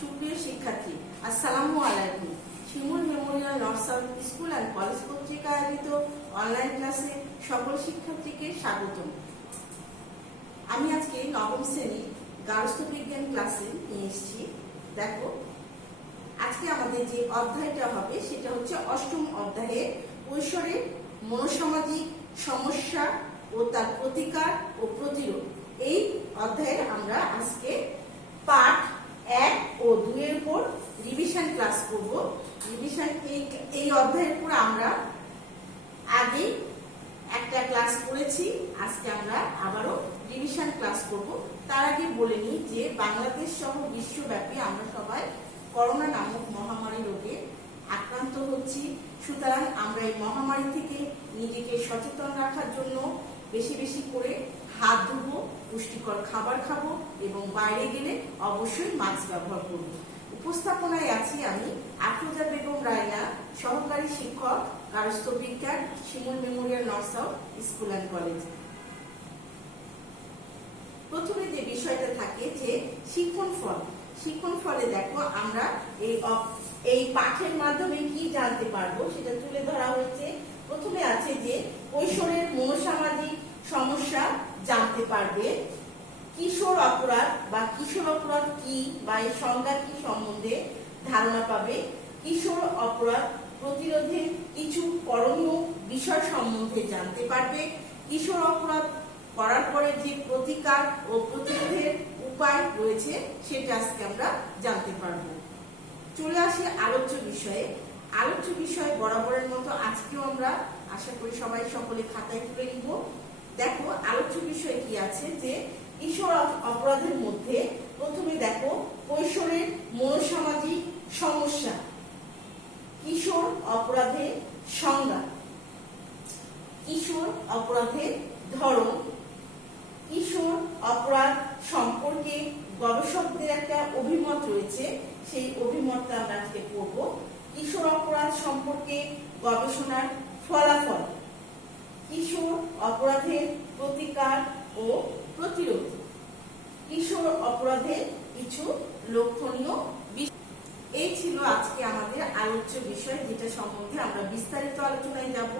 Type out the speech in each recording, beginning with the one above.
সুপ্রিয় শিক্ষার্থী, আসসালামু আলাইকুম। Shimul memorial north south school and college কর্তৃক আয়োজিত অনলাইন ক্লাসে সকল শিক্ষার্থীকে স্বাগতম। আমি আজকে নবম শ্রেণী গার্হস্থ্য বিজ্ঞান ক্লাসে নিয়ে এসেছি। দেখো, আজকে আমাদের যে অধ্যায়টা হবে সেটা হচ্ছে অষ্টম অধ্যায়ে কৈশোরের মনোসামাজিক সমস্যা ও তার প্রতিকার ও প্রতিরোধ। এই অধ্যায়ে আমরা আজকে পাঠ 1 ও 2 এর উপর রিভিশন ক্লাস করব। এই অধ্যায়ের উপর আমরা আগে একটা ক্লাস করেছি, আজকে আমরা আবারও রিভিশন ক্লাস করব। তার আগে বলে নিই যে বাংলাদেশ সহ বিশ্বব্যাপী আমরা সবাই করোনা নামক মহামারী রোগে আক্রান্ত হচ্ছি। সুতরাং আমরা এই মহামারী থেকে নিজেকে সচেতন রাখার জন্য বেশি বেশি করে হাত ধুবো, পুষ্টিকর খাবার খাবো এবং বাইরে গেলে অবশ্যই মাস্ক ব্যবহার করব। উপস্থাপনায় আছি আমি আফরোজা বেগম রায়না, সহকারী শিক্ষক, গার্হস্থ্য বিজ্ঞান, Shimul memorial north south school and college. প্রথমে যে বিষয়টা থাকে যে শিক্ষণ ফল। শিক্ষণ ফলে দেখো আমরা এই পাঠের মাধ্যমে কি জানতে পারবো সেটা তুলে ধরা হয়েছে। প্রথমে আছে যে কৈশোরের মনোসামাজিক সমস্যা জানতে পারবে, কিশোর অপরাধ বা কিশোর অপরাধ কি বা এর সংজ্ঞা কি সম্বন্ধে ধারণা পাবে, কিশোর অপরাধ প্রতিরোধে কিছু করণীয় বিষয় সম্বন্ধে জানতে পারবে, কিশোর অপরাধ করার পরে যে প্রতিকার ও প্রতিরোধের উপায় রয়েছে সেটা আজকে আমরা জানতে পারবো। চলে আসি আলোচ্য বিষয়ে। আলোচ্য বিষয় বরাবরের মতো আজকেও আমরা আশা করি সবাই সকলে খাতায় তুলে নিব। দেখো আলোচ্য বিষয় কি আছে যে কিশোর অপরাধের মধ্যে প্রথমে দেখো কৈশোরের মনোসামাজিক সমস্যা, কিশোর অপরাধের সংজ্ঞা, কিশোর অপরাধের ধরন, কিশোর অপরাধ সম্পর্কে গবেষকদের একটা অভিমত রয়েছে, সেই অভিমতটা আমরা আজকে পড়ব। কিশোর অপরাধ সম্পর্কে গবেষণার ফলাফল, কিশোর অপরাধের প্রতিকার ও প্রতিরোধ, কিশোর অপরাধের কিছু লক্ষণীয় বিষয়। এই ছিল আজকে আমাদের আলোচ্য বিষয়, যেটা সম্বন্ধে আমরা বিস্তারিত আলোচনায় যাব।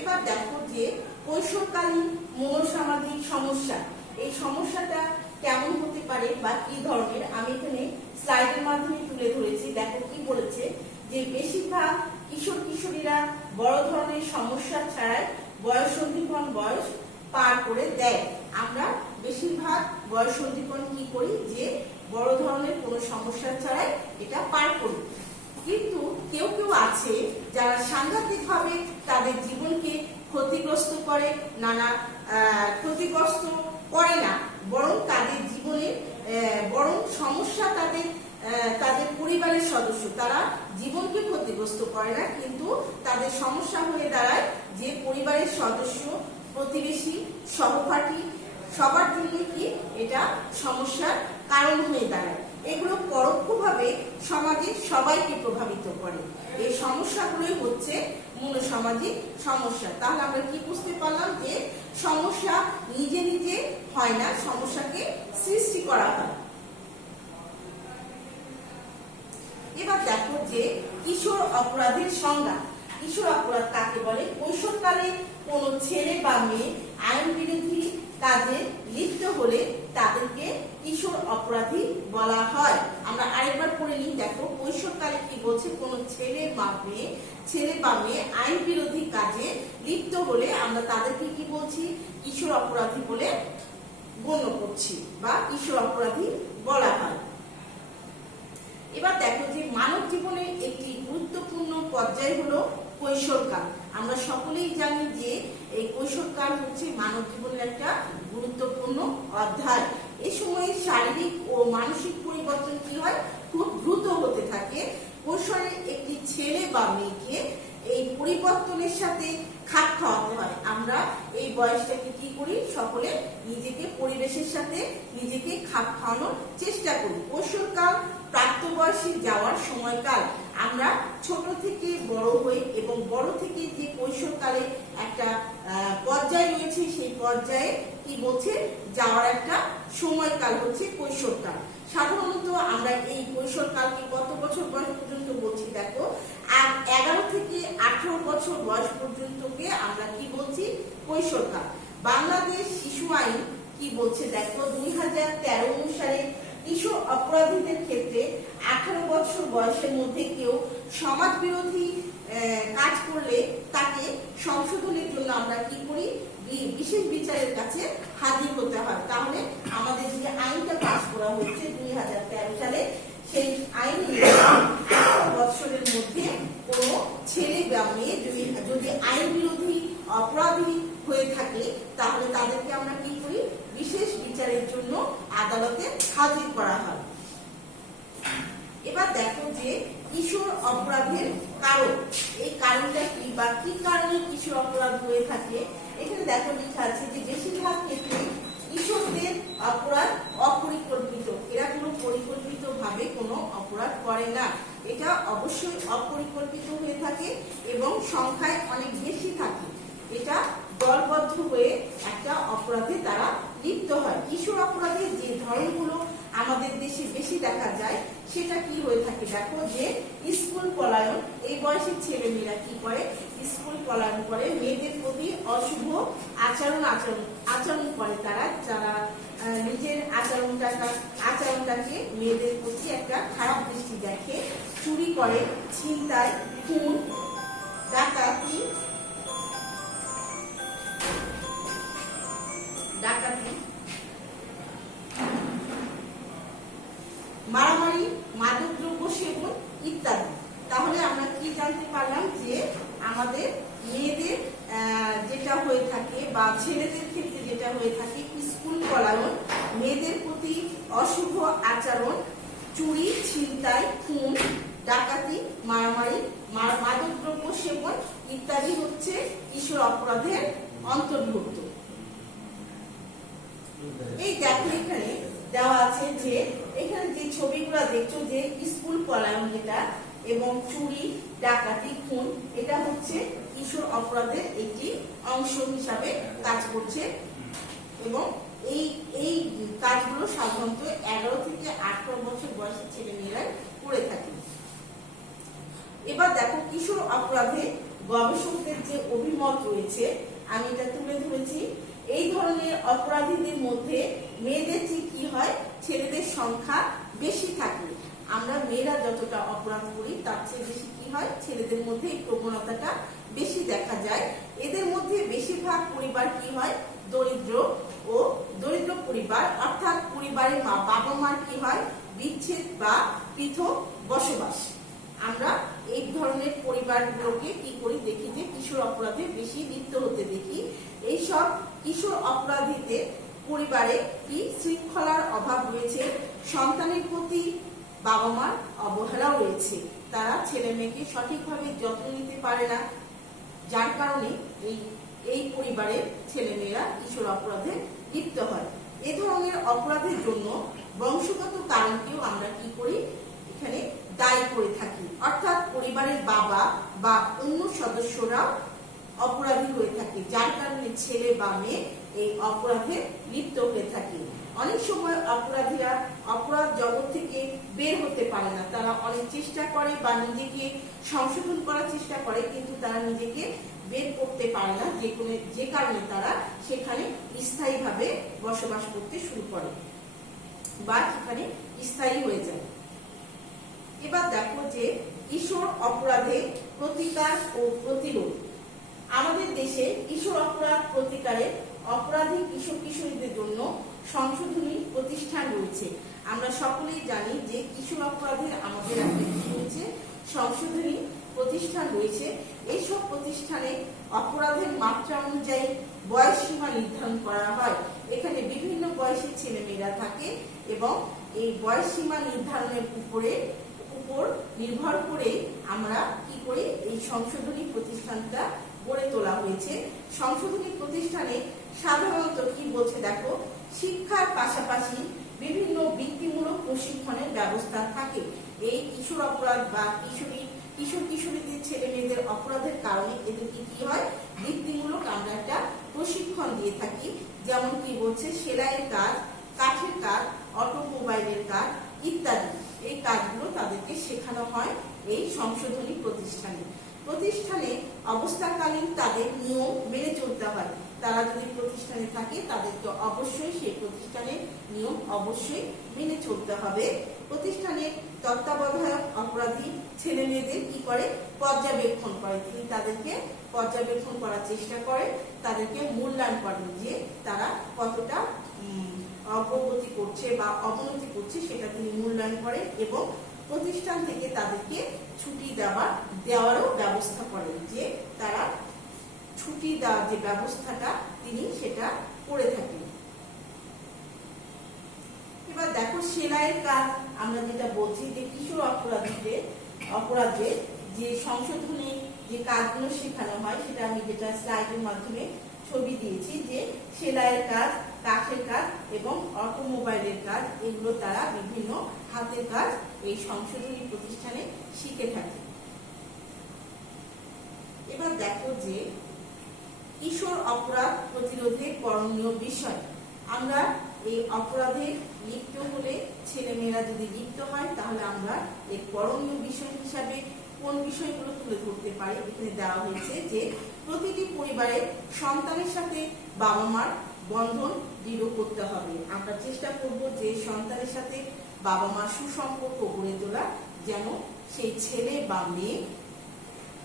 এবার দেখো যে কৈশোরকালীন মনোসামাজিক সমস্যা, এই সমস্যাটা কেমন হতে পারে বা কি ধরনের আমি এখানে স্লাইডের মাধ্যমে তুলে ধরেছি। দেখো কি বলেছে যে বেশিরভাগ কিশোর কিশোরীরা বড় ধরনের সমস্যা ছাড়াই বয়ঃসন্ধিক্ষণ বয়স পার করে দেয়। আমরা বেশিরভাগ বয়ঃসন্ধিক্ষণ কি করি যে বড় ধরনের কোনো সমস্যা ছাড়াই এটা পার করি। কিন্তু কেউ কেউ আছে যারা সাংঘাতিকভাবে তাদের জীবনকে ক্ষতিগ্রস্ত করে, নানা ক্ষতিগ্রস্ত করে না, বরং তাদের জীবনের বরং সমস্যা তাদের পরিবারের সদস্য, তারা জীবনকে ক্ষতিগ্রস্ত করে না, কিন্তু তাদের সমস্যা হয়ে দাঁড়ায় যে পরিবারের সদস্য, প্রতিবেশী, সহপাঠী সবার জন্য কি এটা সমস্যার কারণ হয়ে দাঁড়ায়। এগুলো পরোক্ষভাবে সমাজের সবাইকে প্রভাবিত করে। এই সমস্যাগুলোই হচ্ছে মনোসামাজিক সমস্যা। তাহলে আমরা কি বুঝতে পারলাম যে সমস্যা নিজে নিজে হয় না, সমস্যাকে সৃষ্টি করা হয়। এবার দেখো যে কিশোর অপরাধের সংজ্ঞা। কিশোর অপরাধ কাকে বলে? কৈশোরকালে কোনো ছেলে বা মেয়ে আইন বিরোধী কাজে লিপ্ত হলে তাদেরকে কিশোর অপরাধী বলা হয়। আমরা আরেকবার পড়ে নিই। দেখো কৈশোরকালে কি বলছে, কোনো ছেলে বা মেয়ে আইন বিরোধী কাজে লিপ্ত হলে আমরা তাদেরকে কি বলছি? কিশোর অপরাধী বলে গণ্য করছি বা কিশোর অপরাধী বলা হয়। এবার দেখো যে মানব জীবনের একটি গুরুত্বপূর্ণ পর্যায় হলো কৈশোরকাল। আমরা সকলেই জানি যে এই কৈশোরকাল হচ্ছে মানব জীবনের একটা গুরুত্বপূর্ণ অধ্যায়। এই সময়ে শারীরিক ও মানসিক পরিবর্তন কি হয়? খুব দ্রুত হতে থাকে। কৈশোরের একটি ছেলে বা মেয়েকে এই পরিবর্তনের সাথে খাপ খাওয়াতে হয়। আমরা এই বয়সটাকে কি করি? সকলে নিজেকে পরিবেশের সাথে নিজেকে খাপ খাওয়ানোর চেষ্টা করি। কৈশোরকাল প্রাপ্তবয়সে যাওয়ার সময়কাল। আমরা ছোট থেকে বড় হই এবং বড় থেকে যে কৈশোরকালে একটা পর্যায় রয়েছে, সেই পর্যায়ে কি বলছে? যাওয়ার একটা সময়কাল হচ্ছে কৈশোরকাল। সাধারণত আমরা এই কৈশোরকালকে কত বছর বয়স পর্যন্ত বলছি দেখো, 11 থেকে 18 বছর বয়স পর্যন্তকে আমরা কি বলছি, কৈশোরকাল। বাংলাদেশ শিশু আইন কি বলছে দেখো, 2013 অনুসারে কিশোর অপরাধীদের ক্ষেত্রে 18 বছর বয়সের মধ্যে কেউ সমাজ বিরোধী কাজ করলে তাকে সংশোধনের জন্য আমরা কি করি, বিশেষ বিচারের কাছে হাজির হতে হয়। তাহলে আমাদের যে আইনটা পাস করা হচ্ছে 2013 সালে, সেই আইন 18 বছরের মধ্যে কোনো ছেলে বা মেয়ে যদি আইন বিরোধী অপরাধী হয়ে থাকে তাহলে তাদেরকে আমরা কি করি, বিশেষ বিচারের জন্য আদালতে হাজির করা হয়। এবার দেখো যে কিশোর অপরাধের কারণ, এই কারণটা কি বা কি কারণে কিশোর অপরাধ হয়ে থাকে। এখানে দেখো লেখা আছে যে বেশিরভাগ ক্ষেত্রে কিশোরদের অপরাধ অপরিকল্পিত, এরা কোনো পরিকল্পিত ভাবে কোনো অপরাধ করে না, এটা অবশ্যই অপরিকল্পিত হয়ে থাকে এবং সংখ্যায় অনেক বেশি থাকে। এটা দলবদ্ধ হয়ে একটা অপরাধে তারা লিপ্ত হয়। কিশোর অপরাধের যে ধরনগুলো আমাদের দেশে বেশি দেখা যায় সেটা কি হয়ে থাকে দেখো, যে স্কুল পলায়ন। এই বয়সের ছেলেমেয়েরা কি করে, স্কুল পলায়ন করে, মেয়েদের প্রতি অশুভ আচরণ করে তারা, যারা নিজের আচরণটাকে মেয়েদের প্রতি একটা খারাপ দৃষ্টি দেখে, চুরি করে, ছিনতাই, খুন, ডাকাতি, মারামারি, মাদকদ্রব্য সেবন ইত্যাদি। তাহলে আমরা কি জানতে পারলাম যে আমাদের মেয়েদের যেটা হয়ে থাকে বা ছেলেদের ক্ষেত্রে যেটা হয়ে থাকে, স্কুল পলায়ন, মেয়েদের প্রতি অশুভ আচরণ, চুরি, ছিনতাই, খুন, ডাকাতি, মারামারি, মাদকদ্রব্য সেবন ইত্যাদি হচ্ছে কিশোর অপরাধের অন্তর্ভুক্ত। এই দেখো এখানে দেওয়া আছে যে এখানে যে ছবিগুলো দেখছো যে স্কুল পলায়ন যেটা এবং চুরি, ডাকাতি, খুন, এটা হচ্ছে কিশোর অপরাধের একটি অংশ হিসাবে কাজ করছে এবং এই কাজগুলো সাধারণত 11 থেকে 18 বছর বয়সী ছেলে মেয়েরা করে থাকে। এবার দেখো কিশোর অপরাধে গবেষকদের যে অভিমত রয়েছে আমি এটা তুলে ধরেছি। এই ধরনের অপরাধীদের মধ্যে মেয়েদের চেয়ে কি হয়, ছেলেদের সংখ্যা বেশি থাকে। আমরা মেয়েরা যতটা অপরাধ করি তার চেয়ে বেশি কি হয়, ছেলেদের মধ্যে এই প্রবণতাটা বেশি দেখা যায়। এদের মধ্যে বেশিরভাগ পরিবার কি হয়, দরিদ্র পরিবার, অর্থাৎ পরিবারের বাবা মার কি হয়, বিচ্ছেদ বা পৃথক বসবাস। আমরা এই ধরনের পরিবারগুলোকে কি করি, দেখি যে কিশোর অপরাধে বেশি লিপ্ত হতে দেখি। এইসব কিশোর অপরাধীদের পরিবারে কি শৃঙ্খলার অভাব রয়েছে, সন্তানের প্রতি বাবা মার অবহেলাও রয়েছে, তারা ছেলে মেয়েকে সঠিকভাবে যত্ন নিতে পারে না, যার কারণে এই পরিবারের ছেলে মেয়েরা কিশোর অপরাধে লিপ্ত হয়। এ ধরনের অপরাধের জন্য বংশগত কারণকেও আমরা কি করি, এখানে দায়ী করে থাকি, অর্থাৎ পরিবারের বাবা বা অন্য সদস্যরা অপরাধী হয়ে থাকে, যার কারণে ছেলে বা মেয়ে এই অপরাধে লিপ্ত হয়ে থাকে। অনেক সময় অপরাধীরা অপরাধ জগৎ থেকে বের হতে পারে না, তারা অনেক চেষ্টা করে বা নিজেকে সংশোধন করার চেষ্টা করে, কিন্তু তারা নিজেকে বের করতে পারে না, যে কারণে তারা সেখানে স্থায়ীভাবে বসবাস করতে শুরু করে বা সেখানে স্থায়ী হয়ে যায়। এবার দেখো যে কিশোর অপরাধে প্রতিকার ও প্রতিরোধ। আমাদের দেশে কিশোর অপরাধ প্রতিকারে অপরাধী কিশোর কিশোরীদের জন্য সংশোধনী প্রতিষ্ঠান রয়েছে। আমরা সকলেই জানি যে কিশোর অপরাধের আমাদের একটা কি রয়েছে, সংশোধনী প্রতিষ্ঠান রয়েছে। এইসব প্রতিষ্ঠানে অপরাধের মাত্রা অনুযায়ী বয়স সীমা নির্ধারণ করা হয়। এখানে বিভিন্ন বয়সের ছেলে মেয়েরা থাকে এবং এই বয়স সীমা নির্ধারণের উপর নির্ভর করে আমরা কি করি, এই সংশোধনী প্রতিষ্ঠানটা গড়ে তোলা হয়েছে। সংশোধনী প্রতিষ্ঠানে সাধারণত কি বলছে দেখো, শিক্ষার পাশাপাশি বিভিন্ন বৃত্তিমূলক প্রশিক্ষণের ব্যবস্থা থাকে। এই কিশোর অপরাধ বা কিশোর কিশোরীদের ছেলে মেয়েদের অপরাধের কারণে এদেরকে কি হয়, বৃত্তিমূলক আমরা একটা প্রশিক্ষণ দিয়ে থাকি। যেমন কি বলছে, সেলাইয়ের কাজ, কাঠের ইত্যাদি এই কাজগুলো তাদেরকে শেখানো হয় এই সংশোধনী প্রতিষ্ঠানে অবস্থাকালীন তাদের নিয়ম মেনে চলতে হয়। তারা যদি প্রতিষ্ঠানে থাকে তাদেরকে অবশ্যই সেই প্রতিষ্ঠানের নিয়ম অবশ্যই মেনে চলতে হবে। প্রতিষ্ঠানের তত্ত্বাবধায়ক অপরাধী ছেলে মেয়েদের কি করে, পর্যবেক্ষণ করে। তিনি তাদেরকে পর্যবেক্ষণ করার চেষ্টা করে, তাদেরকে মূল্যায়ন করেন যে তারা কতটা অগ্রগতি করছে বা অবনতি করছে সেটা তিনি মূল্যায়ন করেন এবং প্রতিষ্ঠান থেকে তাদেরকে ছুটি দেওয়ারও ব্যবস্থা করেন, যে তারা ছুটি দেওয়ার যে ব্যবস্থাটা তিনি সেটা করে থাকেন। এবার দেখো সেলাইয়ের কাজ, আমরা যেটা বলছি যে কিশোর অপরাধের যে সংশোধনী যে কাজগুলো শেখানো হয় সেটা আমি যেটা স্লাইডের মাধ্যমে ছবি দিয়েছি, যে সেলাইয়ের কাজ, কাঠের কাজ এবং অটোমোবাইলের কাজ, এগুলো তারা বিভিন্ন হাতের কাজ এই সংশোধনী প্রতিষ্ঠানে শিখে থাকে। এবার দেখো যে কিশোর অপরাধ প্রতিরোধে করণীয় বিষয়। আমরা এই অপরাধে লিপ্ত হলে, ছেলেমেয়েরা যদি লিপ্ত হয়, তাহলে আমরা এই করণীয় বিষয় হিসাবে কোন বিষয়গুলো তুলে ধরতে পারি। এখানে দেওয়া হয়েছে যে প্রতিটি পরিবারের সন্তানের সাথে বাবা মার বন্ধন দৃঢ় করতে হবে। আমরা চেষ্টা করব যে সন্তানের সাথে বাবা মার সুসম্পর্ক গড়ে তোলা, যেন সেই ছেলে বা মেয়ে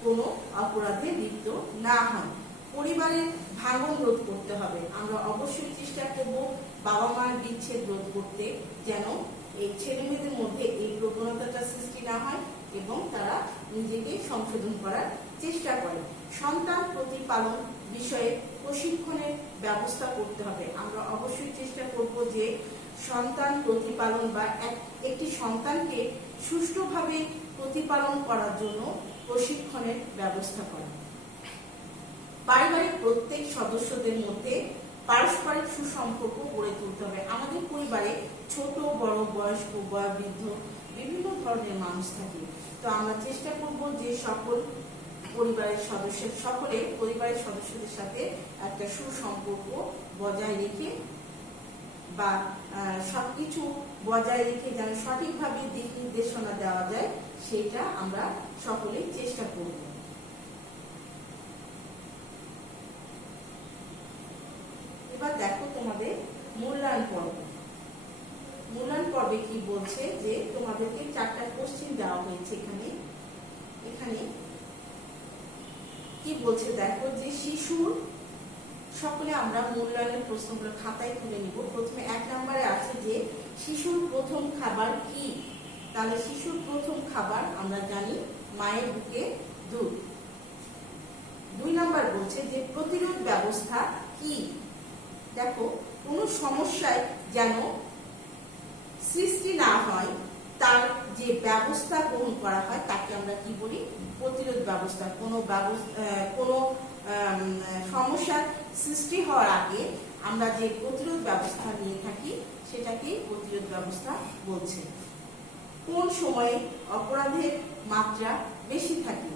কোনো অপরাধে লিপ্ত না হয়। পরিবারের ভাঙন রোধ করতে হবে। আমরা অবশ্যই চেষ্টা করব বাবা মার বিচ্ছেদ রোধ করতে, যেন এই ছেলে মেয়েদের মধ্যে এই প্রবণতাটা সৃষ্টি না হয় এবং তারা নিজেকে সংশোধন করার চেষ্টা করে। সন্তান প্রতিপালন বিষয়ে প্রশিক্ষণের ব্যবস্থা করতে হবে। আমরা অবশ্যই চেষ্টা করব যে সন্তান প্রতিপালন বা একটি সন্তানকে সুষ্ঠুভাবে প্রতিপালন করার জন্য প্রশিক্ষণের ব্যবস্থা করা। পারিবারিক প্রত্যেক সদস্যদের মধ্যে পারস্পরিক সুসম্পর্ক গড়ে তুলতে হবে। আমাদের পরিবারে ছোট বড়, বয়স্ক, বয়োবৃদ্ধ বিভিন্ন ধরনের মানুষ থাকে। তো আমরা চেষ্টা করব যে পরিবারের সদস্যদের সাথে একটা সুসম্পর্ক বজায় রেখে বা সবকিছু বজায় রেখে যেন সঠিকভাবে দিক নির্দেশনা দেওয়া যায়, সেটা আমরা সকলেই চেষ্টা করব। এবার দেখো তোমাদের মূল্যায়ন পর্বে কি বলছে, যে তোমাদেরকে 4টা কোশ্চেন দেওয়া হয়েছে। এখানে কি বলছে দেখো, যে শিশুর, সকলে আমরা মূল্যায়নের প্রশ্নগুলো খাতায় তুলে নিব। প্রথমে 1 নম্বরে আছে যে শিশুর প্রথম খাবার কি। তাহলে শিশুর প্রথম খাবার আমরা জানি মায়ের বুকে দুধ। 2 নম্বর বলছে যে প্রতিরোধ ব্যবস্থা কি। দেখো, কোনো সমস্যায় যেন সৃষ্টি না হয় তার যে ব্যবস্থা গ্রহণ করা হয় তাকে আমরা কি বলি, প্রতিরোধ ব্যবস্থা। কোনো সমস্যার সৃষ্টি হওয়ার আগে আমরা যে প্রতিরোধ ব্যবস্থা নিয়ে থাকি সেটাকেই প্রতিরোধ ব্যবস্থা বলছে। কোন সময়ে অপরাধের মাত্রা বেশি থাকে।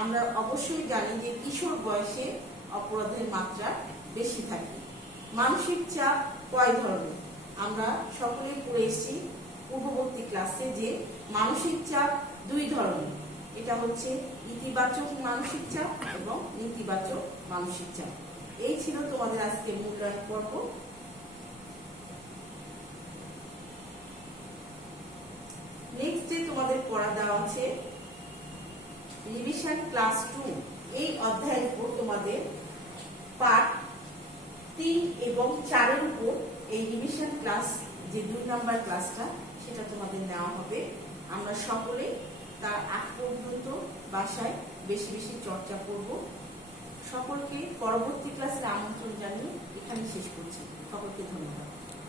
আমরা অবশ্যই জানি যে কিশোর বয়সে অপরাধের মাত্রা বেশি থাকে। মানসিক চাপ কয় ধরনের, আমরা সকলেই পড়ে এসেছি পূর্ববর্তী ক্লাসে যে মানসিক চাপ 2 ধরনের। এটা হচ্ছে ইতিবাচক মানসিক চাপ এবং নেতিবাচক মানসিক চাপ। এই ছিল তোমাদের আজকে মূল্যায়ন পর্ব। নেক্সট ডে তোমাদের পড়া দেওয়া আছে রিভিশন ক্লাস 2। এই অধ্যায়ের উপর তোমাদের পার্ট 3 এবং 4 এর উপর এই রিভিশন ক্লাস, যে 2 নম্বর ক্লাসটা, সেটা তোমাদের নেওয়া হবে। আমরা সকলে তার আগ পর্যন্ত বাসায় বেশি বেশি চর্চা করব। সকলকে পরবর্তী ক্লাসে আমন্ত্রণ জানিয়ে এখানে শেষ করছি। সকলকে ধন্যবাদ।